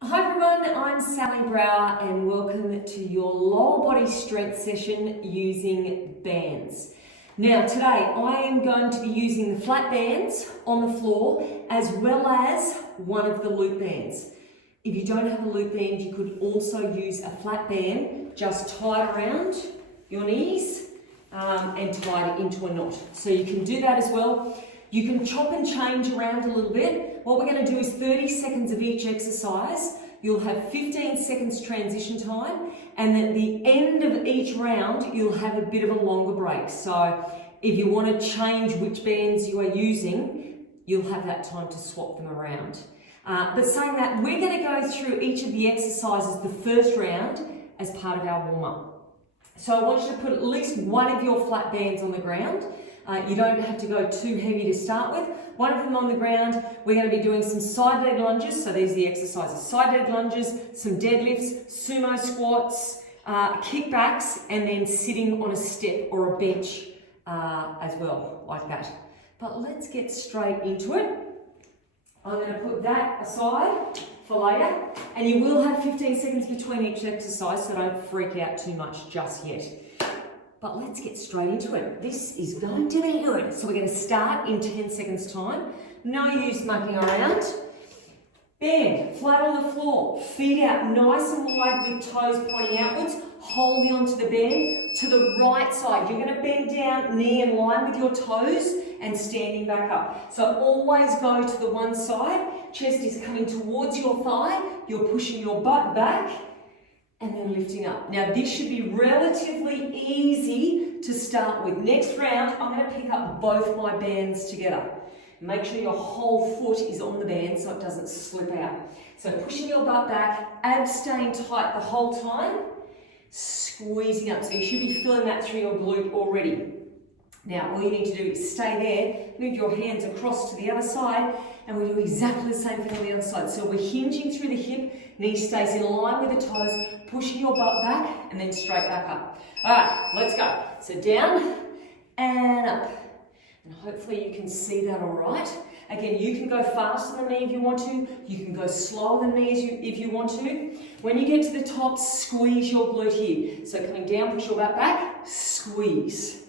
Hi everyone, I'm Sally Brower and welcome to your lower body strength session using bands. Now today I am going to be using the flat bands on the floor as well as one of the loop bands. If you don't have a loop band, you could also use a flat band just tied around your knees and tied into a knot. So you can do that as well. You can chop and change around a little bit. What we're going to do is 30 seconds of each exercise. You'll have 15 seconds transition time, and at the end of each round, you'll have a bit of a longer break. So if you want to change which bands you are using, you'll have that time to swap them around. But saying that, we're going to go through each of the exercises the first round as part of our warm-up. So I want you to put at least one of your flat bands on the ground. You don't have to go too heavy to start with. One of them on the ground. We're going to be doing some side leg lunges. So these are the exercises. Side leg lunges, some deadlifts, sumo squats, kickbacks, and then sitting on a step or a bench as well, like that. But let's get straight into it. I'm going to put that aside for later. And you will have 15 seconds between each exercise, so don't freak out too much just yet. But let's get straight into it. This is going to be good. So we're going to start in 10 seconds time. No use mucking around. Bend, flat on the floor, feet out nice and wide with toes pointing outwards, holding onto the bend to the right side. You're going to bend down, knee in line with your toes and standing back up. So always go to the one side. Chest is coming towards your thigh. You're pushing your butt back and then lifting up. Now this should be relatively easy to start with. Next round, I'm going to pick up both my bands together. Make sure your whole foot is on the band so it doesn't slip out. So pushing your butt back, abs staying tight the whole time, squeezing up. So you should be feeling that through your glute already. Now all you need to do is stay there, move your hands across to the other side, and we do exactly the same thing on the other side. So we're hinging through the hip, knee stays in line with the toes, pushing your butt back, and then straight back up. All right, let's go. So down and up. And hopefully you can see that all right. Again, you can go faster than me if you want to. You can go slower than me if you want to. When you get to the top, squeeze your glute here. So coming down, push your butt back, squeeze.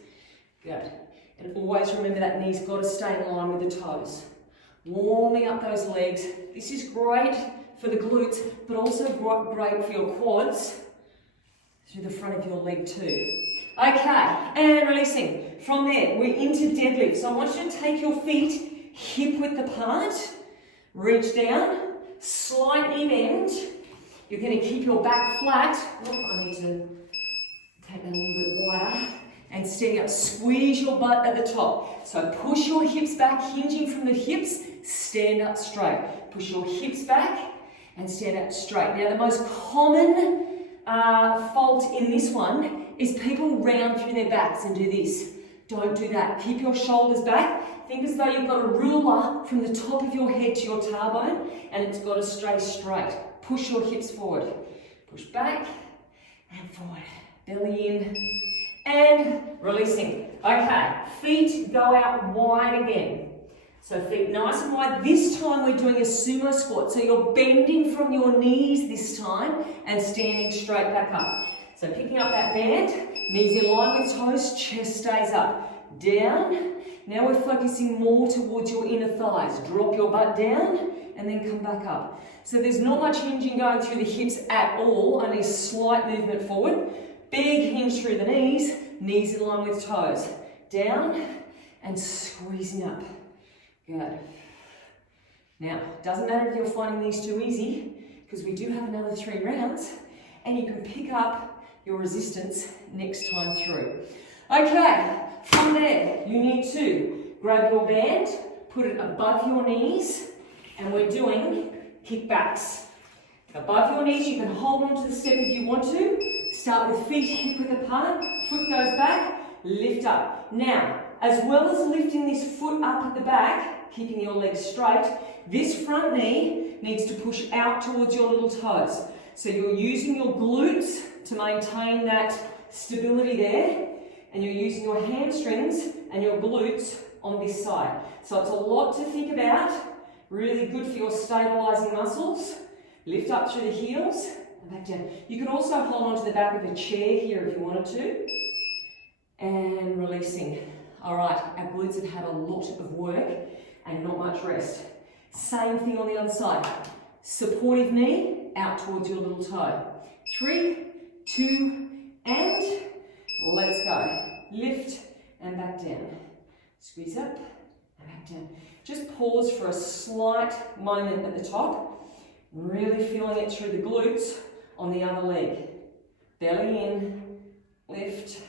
Good. And always remember that knee's got to stay in line with the toes. Warming up those legs. This is great for the glutes, but also great for your quads through the front of your leg too. Okay, and releasing. From there, we're into deadlift. So I want you to take your feet hip width apart, reach down, slight knee bend. You're going to keep your back flat. Oh, I need to take that a little bit wider. And standing up, squeeze your butt at the top. So push your hips back, hinging from the hips, stand up straight. Push your hips back and stand up straight. Now the most common fault in this one is people round through their backs and do this. Don't do that. Keep your shoulders back. Think as though you've got a ruler from the top of your head to your tailbone and it's got to stay straight. Push your hips forward. Push back and forward. Belly in. And releasing. Okay, feet go out wide again. So feet nice and wide. This time we're doing a sumo squat. So you're bending from your knees this time and standing straight back up. So picking up that band, knees in line with toes, chest stays up. Down. Now we're focusing more towards your inner thighs. Drop your butt down and then come back up. So there's not much hinging going through the hips at all, only a slight movement forward. Big hinge through the knees, knees in line with toes. Down and squeezing up. Good. Now, doesn't matter if you're finding these too easy, because we do have another 3 rounds, and you can pick up your resistance next time through. Okay, from there, you need to grab your band, put it above your knees, and we're doing kickbacks. Above your knees, you can hold on to the step if you want to. Start with feet hip width apart, foot goes back, lift up. Now, as well as lifting this foot up at the back, keeping your legs straight, this front knee needs to push out towards your little toes. So you're using your glutes to maintain that stability there, and you're using your hamstrings and your glutes on this side. So it's a lot to think about, really good for your stabilizing muscles. Lift up through the heels and back down. You could also hold onto the back of a chair here if you wanted to. And releasing. All right, our glutes have had a lot of work and not much rest. Same thing on the other side. Supportive knee out towards your little toe. 3, 2, and let's go. Lift and back down. Squeeze up and back down. Just pause for a slight moment at the top. Really feeling it through the glutes on the other leg. Belly in, lift,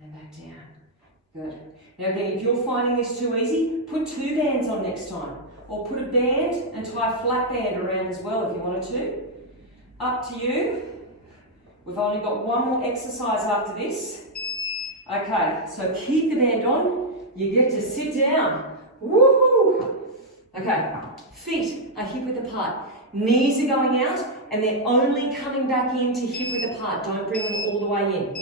and back down. Good. Now again, if you're finding this too easy, put 2 bands on next time. Or put a band and tie a flat band around as well if you wanted to. Up to you. We've only got one more exercise after this. Okay, so keep the band on. You get to sit down. Woohoo! Okay, feet are hip width apart. Knees are going out and they're only coming back into hip width apart. Don't bring them all the way in.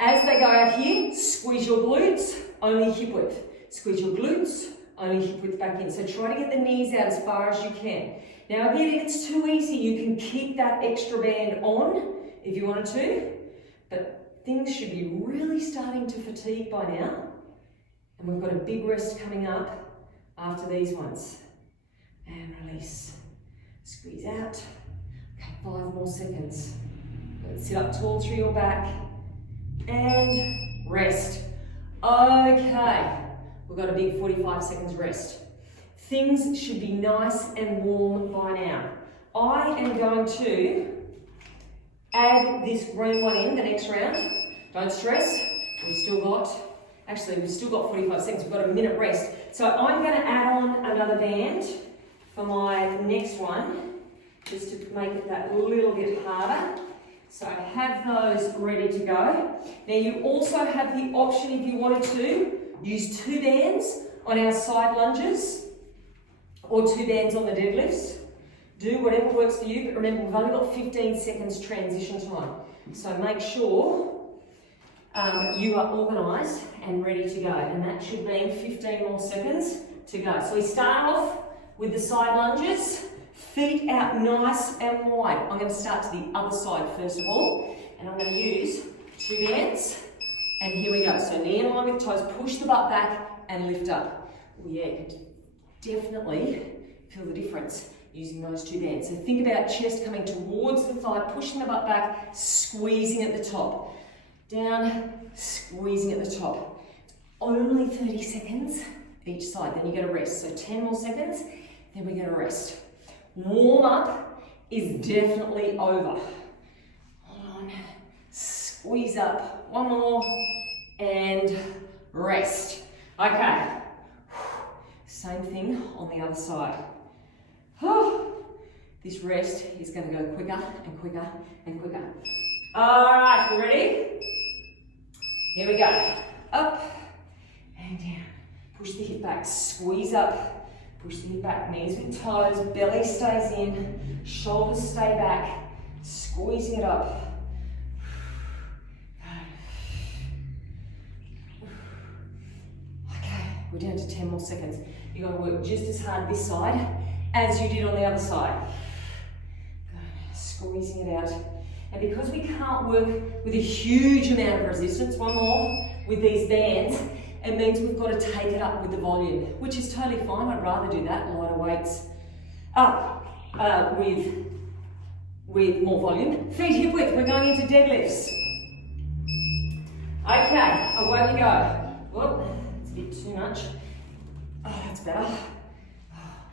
As they go out here, squeeze your glutes, only hip width. Squeeze your glutes, only hip width back in. So try to get the knees out as far as you can. Now again, if it's too easy, you can keep that extra band on if you wanted to, but things should be really starting to fatigue by now. And we've got a big rest coming up after these ones. And release. Squeeze out. Okay, 5 more seconds. Let's sit up tall through your back. And rest. Okay, we've got a big 45 seconds rest. Things should be nice and warm by now. I am going to add this green one in the next round. Don't stress, we've still got 45 seconds, we've got a minute rest. So I'm going to add on another band for my next one, just to make it that little bit harder. So I have those ready to go. Now you also have the option, if you wanted to, use 2 bands on our side lunges or 2 bands on the deadlifts. Do whatever works for you, but remember we've only got 15 seconds transition time. So make sure you are organised and ready to go. And that should mean 15 more seconds to go. So we start off with the side lunges. Feet out nice and wide. I'm going to start to the other side first of all, and I'm going to use 2 bands, and here we go. So knee in line with toes, push the butt back and lift up. Oh yeah, you can definitely feel the difference using those 2 bands. So think about chest coming towards the thigh, pushing the butt back, squeezing at the top. Down, squeezing at the top. It's only 30 seconds each side, then you get a rest. So 10 more seconds, then we get a rest. Warm up is definitely over. Hold on, squeeze up, 1 more, and rest. Okay, same thing on the other side. This rest is going to go quicker and quicker and quicker. All right, you ready? Here we go. Up and down. Push the hip back, squeeze up. Push the hip back, knees with toes, belly stays in, shoulders stay back, squeezing it up. Okay, we're down to 10 more seconds. You've got to work just as hard this side as you did on the other side. Good. Squeezing it out. And because we can't work with a huge amount of resistance, 1 more with these bands, it means we've got to take it up with the volume, which is totally fine. I'd rather do that, lighter weights up with more volume. Feet hip width, we're going into deadlifts. Okay, away we go. Whoop, it's a bit too much. Oh, that's better.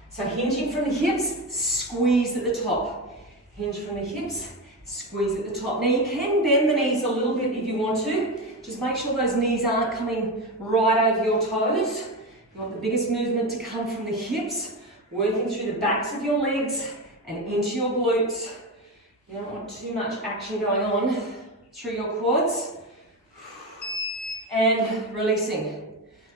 So hinging from the hips, squeeze at the top. Hinge from the hips, squeeze at the top. Now you can bend the knees a little bit if you want to. Just make sure those knees aren't coming right over your toes. You want the biggest movement to come from the hips, working through the backs of your legs and into your glutes. You don't want too much action going on through your quads. And releasing.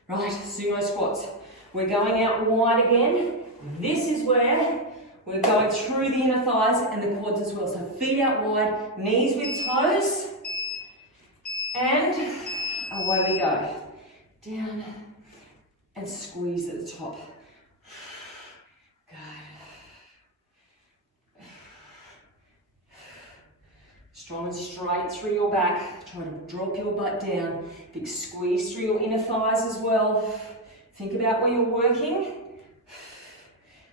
Right, sumo squats. We're going out wide again. This is where we're going through the inner thighs and the quads as well. So feet out wide, knees with toes. And away we go. Down and squeeze at the top. Good. Strong and straight through your back. Try to drop your butt down. Big squeeze through your inner thighs as well. Think about where you're working.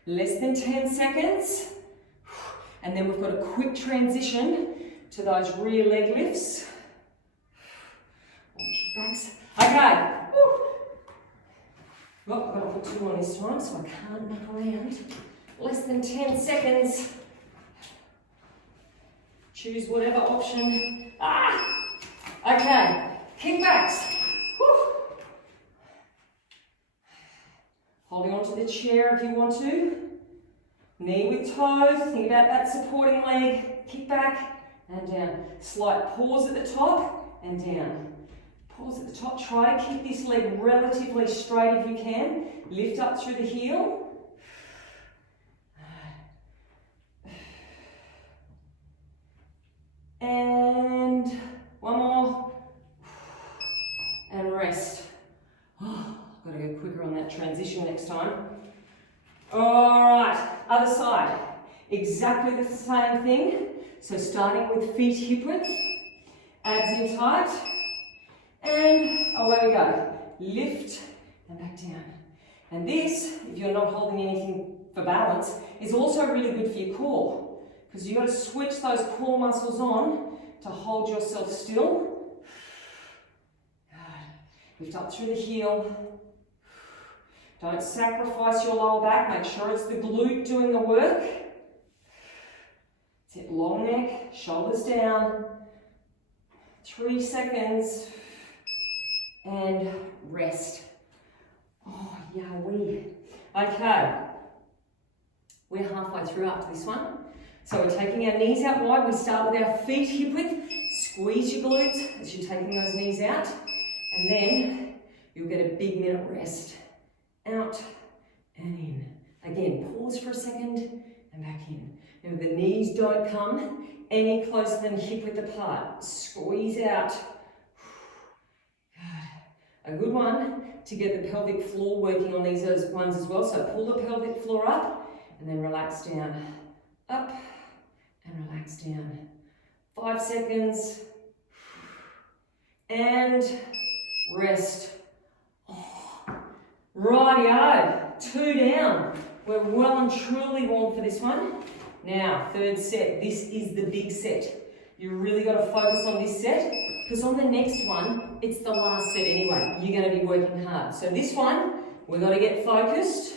Less than 10 seconds. And then we've got a quick transition to those rear leg lifts. Backs. Okay. Well, I've got to put 2 on this time, so I can't knock around. Less than 10 seconds. Choose whatever option. Okay. Kickbacks. Holding onto the chair if you want to. Knee with toes. Think about that supporting leg. Kick back and down. Slight pause at the top and down. Pause at the top. Try to keep this leg relatively straight if you can. Lift up through the heel. And one more. And rest. Got to go quicker on that transition next time. All right, other side. Exactly the same thing. So starting with feet hip width, abs in tight, and away we go. Lift and back down. And this, if you're not holding anything for balance, is also really good for your core, because you've got to switch those core muscles on to hold yourself still. Good. Lift up through the heel. Don't sacrifice your lower back. Make sure it's the glute doing the work. That's it. Long neck, shoulders down. 3 seconds. And rest. Oh, yowee. Okay. We're halfway through after this one. So we're taking our knees out wide. We start with our feet hip width. Squeeze your glutes as you're taking those knees out. And then you'll get a big minute rest. Out and in. Again, pause for a second and back in. Now the knees don't come any closer than hip width apart. Squeeze out. Good. A good one to get the pelvic floor working on these ones as well. So pull the pelvic floor up and then relax down. Up and relax down. 5 seconds. And rest. Rightio, 2 down. We're well and truly warm for this one. Now, 3rd set. This is the big set. You really got to focus on this set, because on the next one, it's the last set anyway. You're going to be working hard. So this one, we've got to get focused.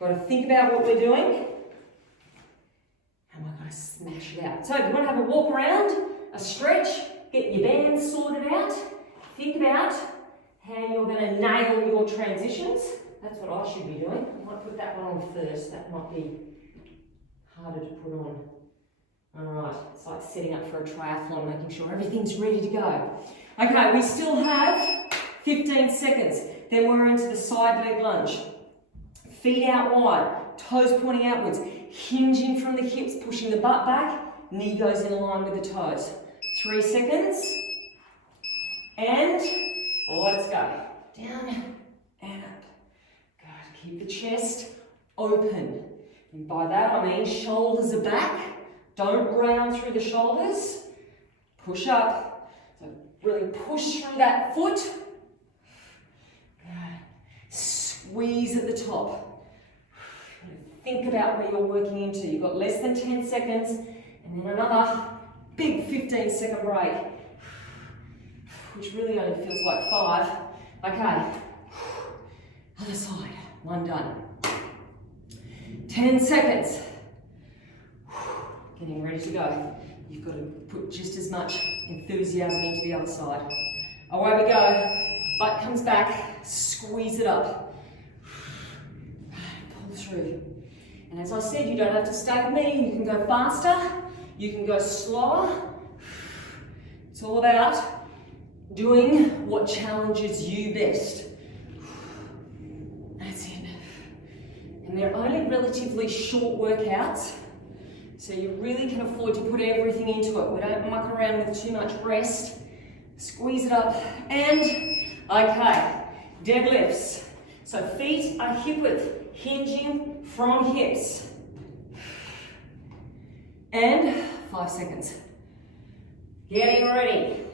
Got to think about what we're doing. And we've got to smash it out. So if you want to have a walk around, a stretch, get your bands sorted out, think about how you're going to nail your transitions. That's what I should be doing. I might put that one on first. That might be harder to put on. All right, it's like setting up for a triathlon, making sure everything's ready to go. Okay, we still have 15 seconds. Then we're into the side leg lunge. Feet out wide, toes pointing outwards, hinging from the hips, pushing the butt back, knee goes in line with the toes. 3 seconds. And let's go. Down and up. Good. Keep the chest open. And by that I mean shoulders are back. Don't round through the shoulders. Push up. So really push through that foot. Good. Squeeze at the top. Think about where you're working into. You've got less than 10 seconds. And then another big 15-second break, which really only feels like 5. Okay, other side, 1 done. 10 seconds. Getting ready to go. You've got to put just as much enthusiasm into the other side. Away we go. Butt comes back, squeeze it up. Pull through. And as I said, you don't have to stay with me. You can go faster, you can go slower. It's all about doing what challenges you best. That's it. And they're only relatively short workouts, so you really can afford to put everything into it. We don't muck around with too much rest. Squeeze it up. And, okay, deadlifts. So feet are hip width, hinging from hips. And 5 seconds. Getting ready.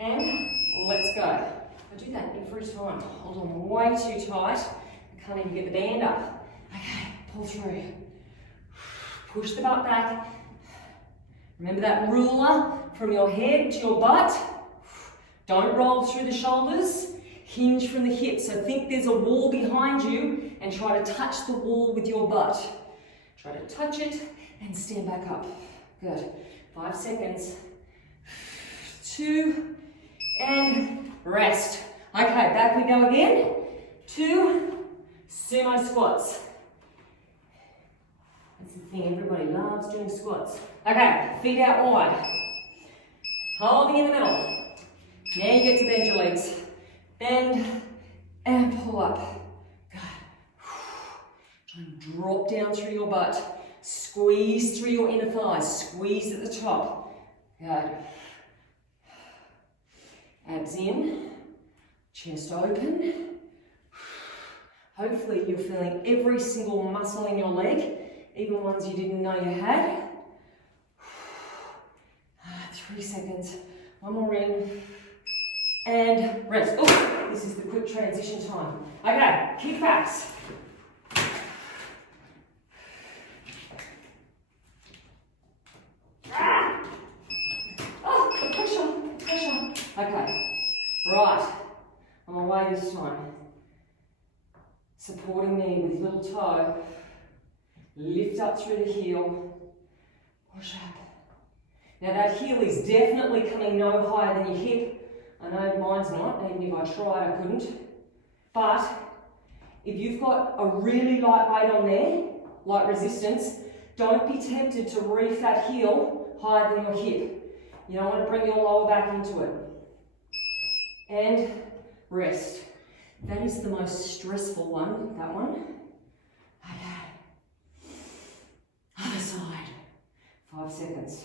And let's go. I do that every time. Hold on way too tight. I can't even get the band up. Okay, pull through. Push the butt back. Remember that ruler from your head to your butt. Don't roll through the shoulders. Hinge from the hips. So think there's a wall behind you and try to touch the wall with your butt. Try to touch it and stand back up. Good. 5 seconds. 2 and rest. Okay, back we go again. 2 sumo squats. That's the thing, everybody loves doing squats. Okay, feet out wide. Holding in the middle. Now you get to bend your legs. Bend and pull up. Good. Try and drop down through your butt. Squeeze through your inner thighs. Squeeze at the top. Good. Abs in. Chest open. Hopefully you're feeling every single muscle in your leg, even ones you didn't know you had. 3 seconds. One more in. And rest. Oh, this is the quick transition time. Okay, kickbacks. Oh, the pressure. Okay, right. On my way this time. Supporting knee with little toe. Lift up through the heel. Push up. Now that heel is definitely coming no higher than your hip. I know mine's not, even if I tried I couldn't. But if you've got a really light weight on there, light resistance, don't be tempted to reef that heel higher than your hip. You don't want to bring your lower back into it. And rest. That is the most stressful one, that one. Okay. Other side. 5 seconds.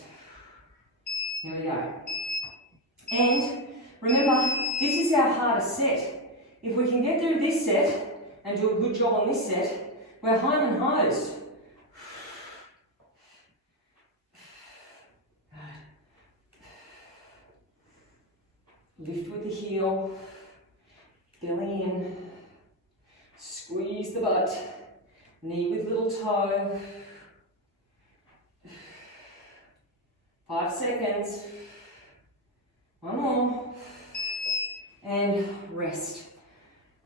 Here we go. And remember, this is our hardest set. If we can get through this set and do a good job on this set, we're home and hosed. Lift with the heel, belly in, squeeze the butt, knee with little toe. 5 seconds. One more. And rest.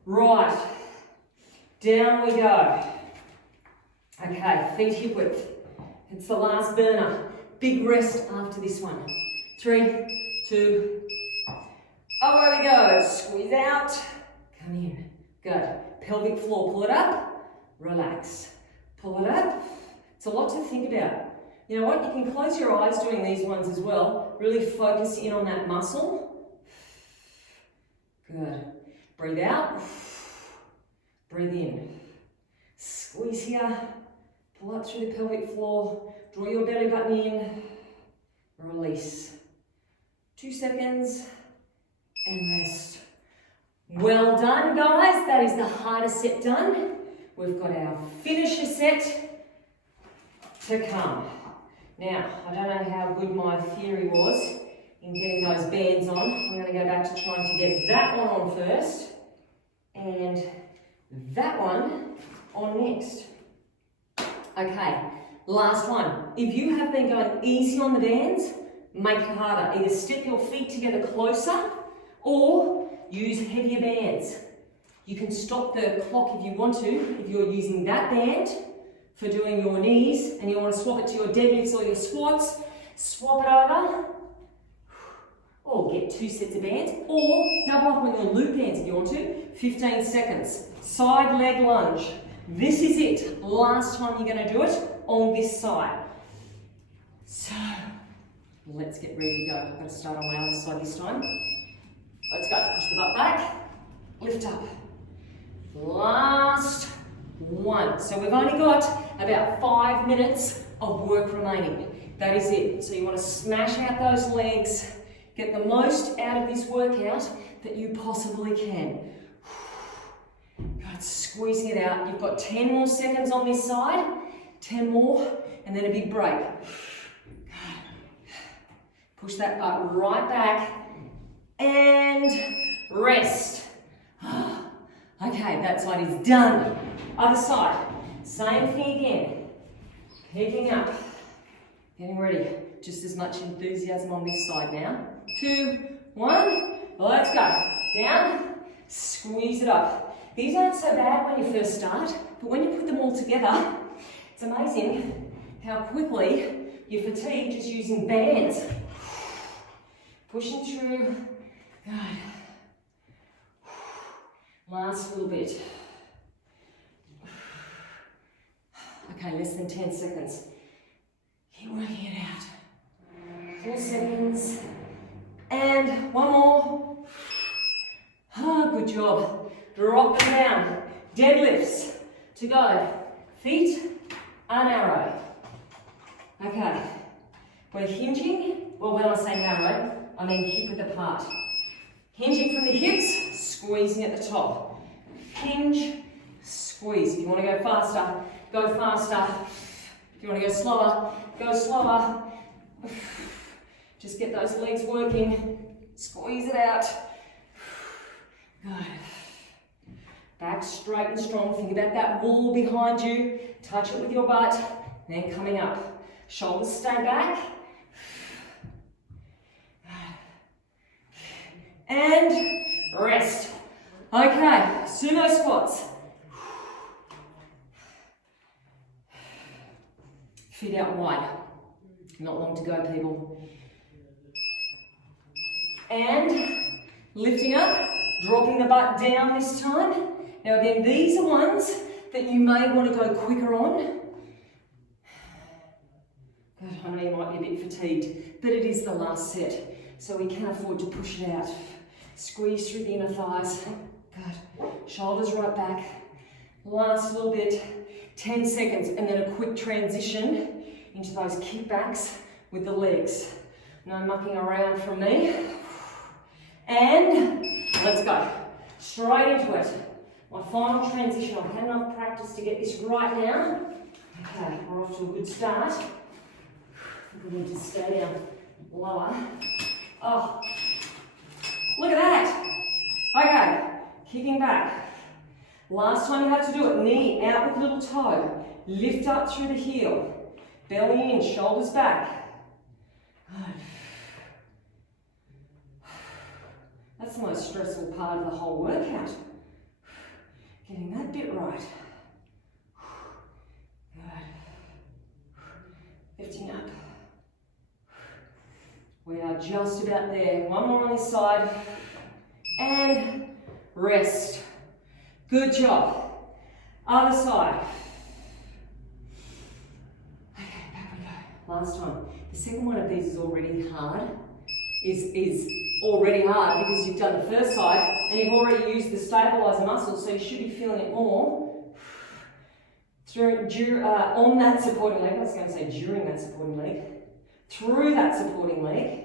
Right. Down we go. Okay, feet hip width. It's the last burner. Big rest after this one. 3, 2, away we go. Squeeze out. Come in. Good. Pelvic floor. Pull it up. Relax. Pull it up. It's a lot to think about. You know what? You can close your eyes doing these ones as well. Really focus in on that muscle. Good. Breathe out. Breathe in. Squeeze here. Pull up through the pelvic floor. Draw your belly button in. Release. 2 seconds. And rest. Well done, guys. That is the hardest set done. We've got our finisher set to come. Now, I don't know how good my theory was in getting those bands on. I'm going to go back to trying to get that one on first and that one on next. Okay, last one. If you have been going easy on the bands, make it harder. Either step your feet together closer or use heavier bands. You can stop the clock if you want to, if you're using that band for doing your knees and you want to swap it to your deadlifts or your squats, swap it over, or get 2 sets of bands, or double up on your loop bands if you want to. 15 seconds. Side leg lunge. This is it. Last time you're going to do it on this side. So, let's get ready to go. I'm going to start on my other side this time. Let's go. Push the butt back. Lift up. Last one. So we've only got about 5 minutes of work remaining. That is it. So you want to smash out those legs, get the most out of this workout that you possibly can. Good, squeezing it out. You've got 10 more seconds on this side, 10 more, and then a big break. Push that butt right back and rest. Okay, that side is done. Other side, same thing again. Picking up, getting ready. Just as much enthusiasm on this side now. 2, 1, let's go. Down, squeeze it up. These aren't so bad when you first start, but when you put them all together, it's amazing how quickly you fatigue just using bands. Pushing through, good. Last little bit. Okay, less than 10 seconds. Keep working it out. 4 seconds. And one more. Good job. Drop them down. Deadlifts to go. Feet are narrow. Okay. We're hinging. Well, when I say narrow, I mean hip width apart. Hinging from the hips, squeezing at the top. Hinge, squeeze. If you want to go faster, go faster. If you want to go slower, go slower. Just get those legs working. Squeeze it out. Good. Back straight and strong. Think about that wall behind you. Touch it with your butt. Then coming up. Shoulders stay back. And rest. Okay, sumo squats. Feet out wide. Not long to go, people. And lifting up, dropping the butt down this time. Now again, these are ones that you may want to go quicker on. God, I know you might be a bit fatigued, but it is the last set, so we can afford to push it out. Squeeze through the inner thighs. Good. Shoulders right back. Last little bit. 10 seconds, and then a quick transition into those kickbacks with the legs. No mucking around from me. And let's go. Straight into it. My final transition. I've had enough practice to get this right now. Okay, we're off to a good start. I think we need to stay down lower. Oh, look at that. Okay, kicking back. Last time you had to do it, knee out with little toe. Lift up through the heel. Belly in, shoulders back. Good. That's the most stressful part of the whole workout. Getting that bit right. Good. Lifting up. We are just about there. One more on this side. And rest. Good job. Other side. Okay, back we go. Last time. The second one of these is already hard. Is already hard because you've done the first side and you've already used the stabilizer muscle, so you should be feeling it more on that supporting leg. I was going to say during that supporting leg. Through that supporting leg.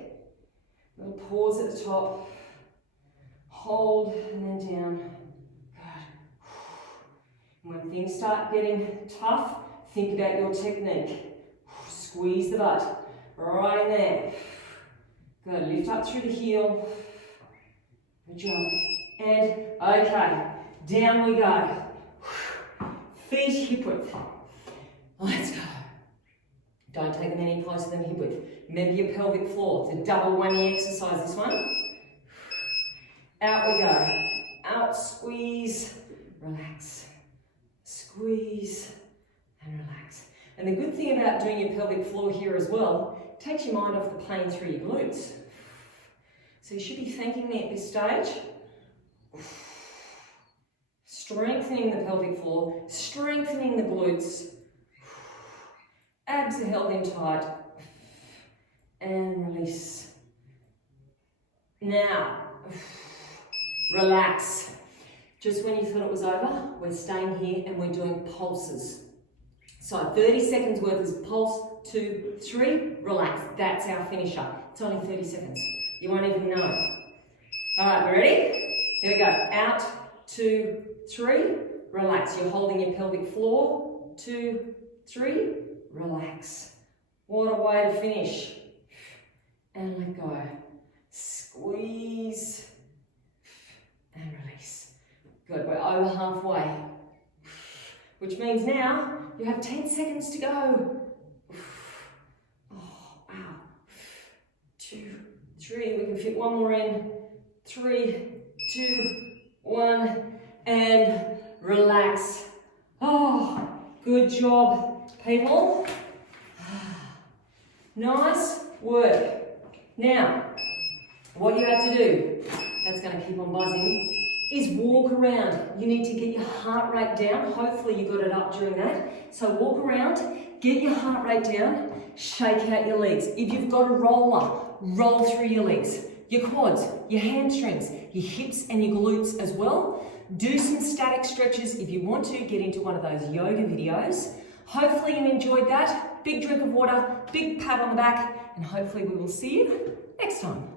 Little pause at the top. Hold and then down. Good. When things start getting tough, think about your technique. Squeeze the butt right in there. Good. Lift up through the heel. Good job. And okay, down we go. Feet hip width. Let's go. Don't take them any closer than hip width. Remember your pelvic floor. It's a double whammy exercise, this one. Out we go. Out, squeeze, relax. Squeeze and relax. And the good thing about doing your pelvic floor here as well, it takes your mind off the pain through your glutes. So you should be thanking me at this stage. Strengthening the pelvic floor, strengthening the glutes. Abs are held in tight. And release. Now, relax. Just when you thought it was over, we're staying here and we're doing pulses. So 30 seconds worth is pulse, 2, 3, relax. That's our finisher. It's only 30 seconds. You won't even know. All right, we ready? Here we go. Out, 2, 3, relax. You're holding your pelvic floor. 2, 3, relax. What a way to finish. and let go. Squeeze and release. Good, we're over halfway. Which means now you have 10 seconds to go. Oh, wow. 2, 3, we can fit one more in. 3, 2, 1, and relax. Oh, good job, people. Nice work. Now, what you have to do, that's going to keep on buzzing, is walk around. You need to get your heart rate down. Hopefully you got it up during that. So walk around, get your heart rate down, shake out your legs. If you've got a roller, roll through your legs, your quads, your hamstrings, your hips and your glutes as well. Do some static stretches if you want to get into one of those yoga videos. Hopefully you enjoyed that. Big drink of water, big pat on the back, and hopefully we will see you next time.